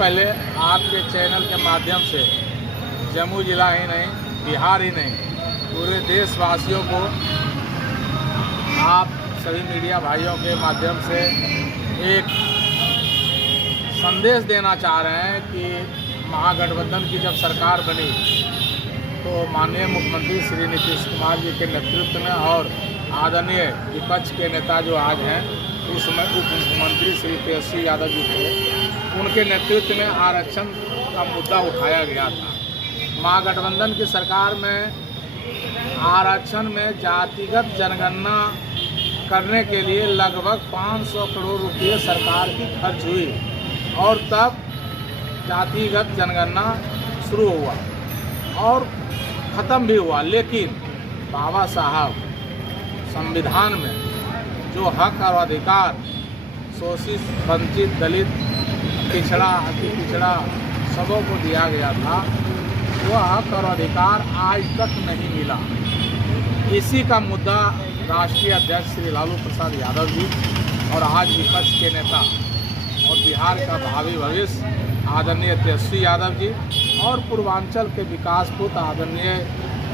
पहले आपके चैनल के माध्यम से जम्मू जिला ही नहीं, बिहार ही नहीं, पूरे देशवासियों को आप सभी मीडिया भाइयों के माध्यम से एक संदेश देना चाह रहे हैं कि महागठबंधन की जब सरकार बनी तो माननीय मुख्यमंत्री श्री नीतीश कुमार जी के नेतृत्व में और आदरणीय विपक्ष के नेता जो आज हैं, उस समय उप मुख्यमंत्री श्री तेजस्वी यादव जी थे, उनके नेतृत्व में आरक्षण का मुद्दा उठाया गया था। महागठबंधन की सरकार में आरक्षण में जातिगत जनगणना करने के लिए लगभग 500 करोड़ रुपये सरकार की खर्च हुई और तब जातिगत जनगणना शुरू हुआ और ख़त्म भी हुआ। लेकिन बाबा साहब संविधान में जो हक और अधिकार शोषित, वंचित, दलित, पिछड़ा, अति पिछड़ा सबों को दिया गया था, वह हक और अधिकार आज तक नहीं मिला। इसी का मुद्दा राष्ट्रीय अध्यक्ष श्री लालू प्रसाद यादव जी और आज विपक्ष के नेता और बिहार का भावी भविष्य आदरणीय तेजस्वी यादव जी और पूर्वांचल के विकास पुत्र आदरणीय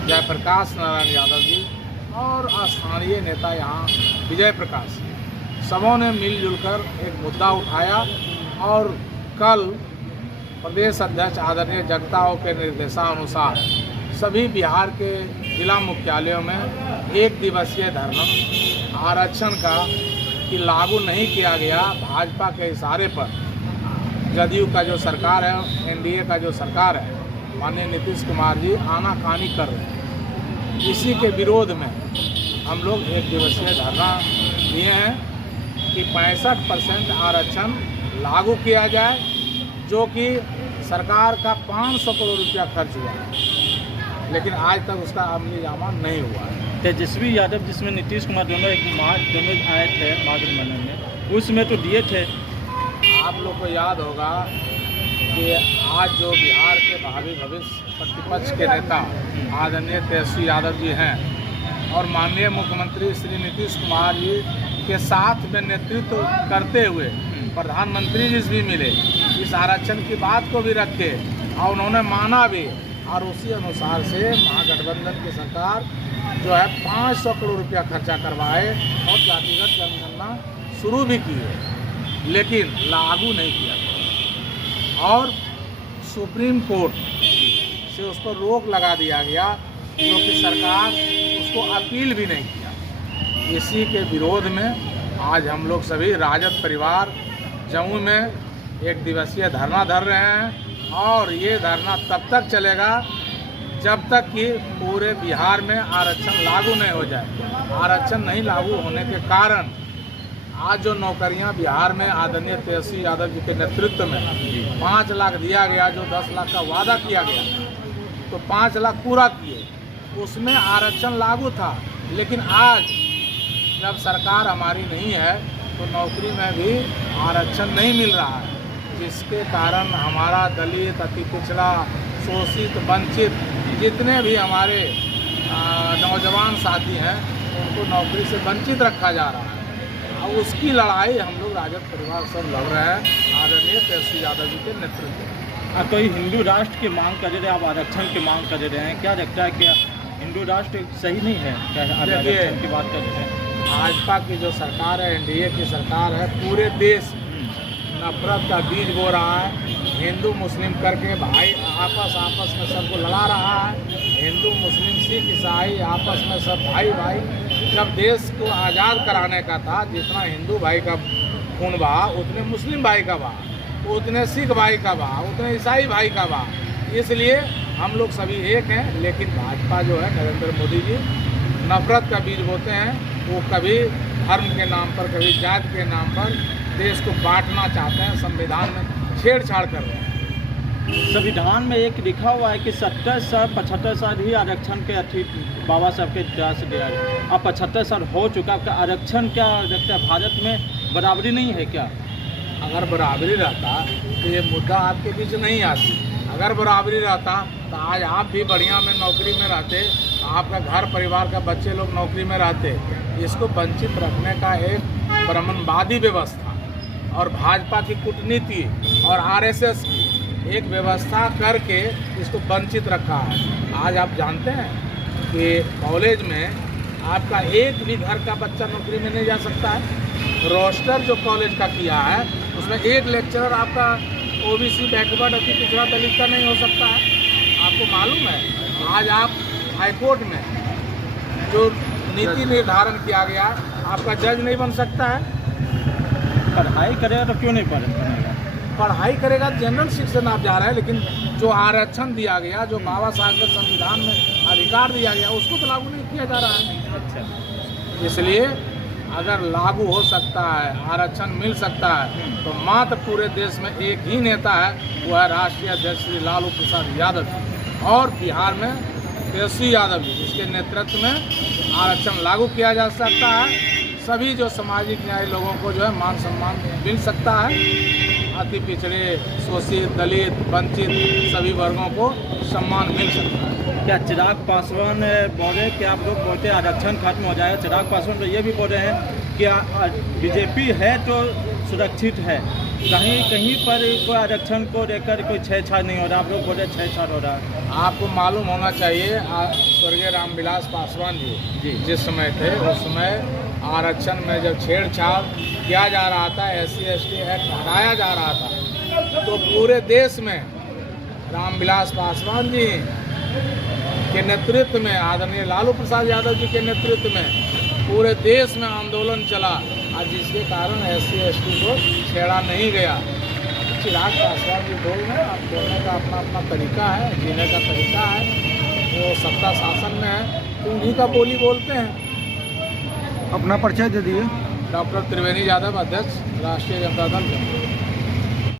जयप्रकाश नारायण यादव जी और स्थानीय नेता यहाँ विजय प्रकाश, सबों ने मिलजुल कर एक मुद्दा उठाया और कल प्रदेश अध्यक्ष आदरणीय जगताओं के निर्देशानुसार सभी बिहार के जिला मुख्यालयों में एक दिवसीय धरना आरक्षण का कि लागू नहीं किया गया। भाजपा के इशारे पर जदयू का जो सरकार है, एनडीए का जो सरकार है, माननीय नीतीश कुमार जी आनाकानी कर रहे हैं। इसी के विरोध में हम लोग एक दिवसीय धरना दिए हैं कि 65% आरक्षण लागू किया जाए, जो कि सरकार का 500 करोड़ रुपया खर्च हुआ है, लेकिन आज तक उसका अमली जामा नहीं हुआ है। तेजस्वी यादव जिसमें नीतीश कुमार दोनों आए थे महागठबंधन में, उसमें तो दिए थे। आप लोग को याद होगा कि आज जो बिहार के भावी भविष्य प्रतिपक्ष के नेता आदरणीय तेजस्वी यादव जी हैं और माननीय मुख्यमंत्री श्री नीतीश कुमार जी के साथ में नेतृत्व करते हुए प्रधानमंत्री जी भी मिले, इस आरक्षण की बात को भी रखे और उन्होंने माना भी, और उसी अनुसार से महागठबंधन की सरकार जो है 500 करोड़ रुपया खर्चा करवाए और जातिगत जनगणना शुरू भी की है, लेकिन लागू नहीं किया गया और सुप्रीम कोर्ट से उस पर रोक लगा दिया गया, जो कि सरकार उसको अपील भी नहीं किया। इसी के विरोध में आज हम लोग सभी राजद परिवार जम्मू में एक दिवसीय धरना धर रहे हैं और ये धरना तब तक चलेगा जब तक कि पूरे बिहार में आरक्षण लागू नहीं हो जाए। आरक्षण नहीं लागू होने के कारण आज जो नौकरियां बिहार में आदरणीय तेजस्वी यादव जी के नेतृत्व में 5 लाख दिया गया, जो 10 लाख का वादा किया गया, तो 5 लाख पूरा किए, उसमें आरक्षण लागू था। लेकिन आज जब सरकार हमारी नहीं है तो नौकरी में भी आरक्षण नहीं मिल रहा है, जिसके कारण हमारा दलित, अति पिछड़ा, शोषित, वंचित जितने भी हमारे नौजवान साथी हैं उनको नौकरी से वंचित रखा जा रहा है। और उसकी लड़ाई हम लोग राजद परिवार सब लड़ रहे हैं आदरणीय तेजस्वी यादव जी के नेतृत्व में। कोई हिंदू राष्ट्र की मांग कर रहे हैं, आप आरक्षण की मांग कर रहे हैं, क्या लगता है कि हिंदू राष्ट्र सही नहीं है? क्या आरक्षण की बात कर रहे हैं? भाजपा की जो सरकार है, एनडीए की सरकार है, पूरे देश नफरत का बीज बो रहा है। हिंदू मुस्लिम करके भाई आपस में सबको लड़ा रहा है। हिंदू मुस्लिम सिख ईसाई आपस में सब भाई भाई। जब देश को आज़ाद कराने का था, जितना हिंदू भाई का खून बहा उतने मुस्लिम भाई का बहा, उतने सिख भाई का बहा, उतने ईसाई भाई का बहा। इसलिए हम लोग सभी एक हैं। लेकिन भाजपा जो है, नरेंद्र मोदी जी नफरत का बीज बोते हैं। वो कभी धर्म के नाम पर, कभी जाति के नाम पर देश को बांटना चाहते हैं, संविधान में छेड़छाड़ कर रहे हैं। संविधान में एक लिखा हुआ है कि 70 साल 75 साल ही आरक्षण के बाबा साहब के द्वारा से दिया गया। अब 75 साल हो चुका, आपका आरक्षण क्या लगता है, भारत में बराबरी नहीं है क्या? अगर बराबरी रहता तो ये मुद्दा आपके बीच नहीं आती। अगर बराबरी रहता तो आज आप भी बढ़िया में नौकरी में रहते, आपका घर परिवार का बच्चे लोग नौकरी में रहते। इसको वंचित रखने का एक ब्राह्मणवादी व्यवस्था और भाजपा की कूटनीति और आरएसएस की एक व्यवस्था करके इसको वंचित रखा है। आज आप जानते हैं कि कॉलेज में आपका एक भी घर का बच्चा नौकरी में नहीं जा सकता है। रोस्टर जो कॉलेज का किया है उसमें एक लेक्चरर आपका ओबीसी, बैकवर्ड, अति पिछड़ा दलित का नहीं हो सकता है। आपको मालूम है आज आप हाईकोर्ट में जो नीति निर्धारण किया गया, आपका जज नहीं बन सकता है। पढ़ाई करेगा तो क्यों नहीं बनेगा? पढ़ाई करेगा जनरल शिक्षण आप जा रहे हैं, लेकिन जो आरक्षण दिया गया, जो बाबा साहब के संविधान में अधिकार दिया गया, उसको तो लागू नहीं किया जा रहा है। अच्छा, इसलिए अगर लागू हो सकता है, आरक्षण मिल सकता है, तो मात्र पूरे देश में एक ही नेता है, वो है राष्ट्रीय अध्यक्ष श्री लालू प्रसाद यादव और बिहार में तेजस्वी यादव जी, जिसके नेतृत्व में आरक्षण लागू किया जा सकता है। सभी जो सामाजिक न्याय लोगों को जो है मान सम्मान मिल सकता है। अति पिछड़े, शोषित, दलित, वंचित सभी वर्गों को सम्मान मिल सकता है। क्या चिराग पासवान बोले कि आप लोग बोलते आरक्षण खत्म हो जाएगा? चिराग पासवान तो ये भी बोल रहे हैं कि बीजेपी है तो सुरक्षित है, कहीं कहीं पर कोई आरक्षण को लेकर कोई छेड़छाड़ नहीं हो रहा, आप लोग बोले छेड़छाड़ हो रहा है। आपको मालूम होना चाहिए स्वर्गीय रामविलास पासवान जी जिस समय थे, उस समय आरक्षण में जब छेड़छाड़ किया जा रहा था, SC/ST एक्ट हटाया जा रहा था, तो पूरे देश में रामविलास पासवान जी के नेतृत्व में, आदरणीय लालू प्रसाद यादव जी के नेतृत्व में पूरे देश में आंदोलन चला, और जिसके कारण SC/ST को छेड़ा नहीं गया। चिराग पासवान जी बोल रहे हैं, आप बोलने का अपना अपना तरीका है, जीने का तरीका है, वो सत्ता शासन में है तो उन्हीं का बोली बोलते हैं। अपना परिचय दे दिए। डॉक्टर त्रिवेणी यादव, अध्यक्ष राष्ट्रीय जनता दल।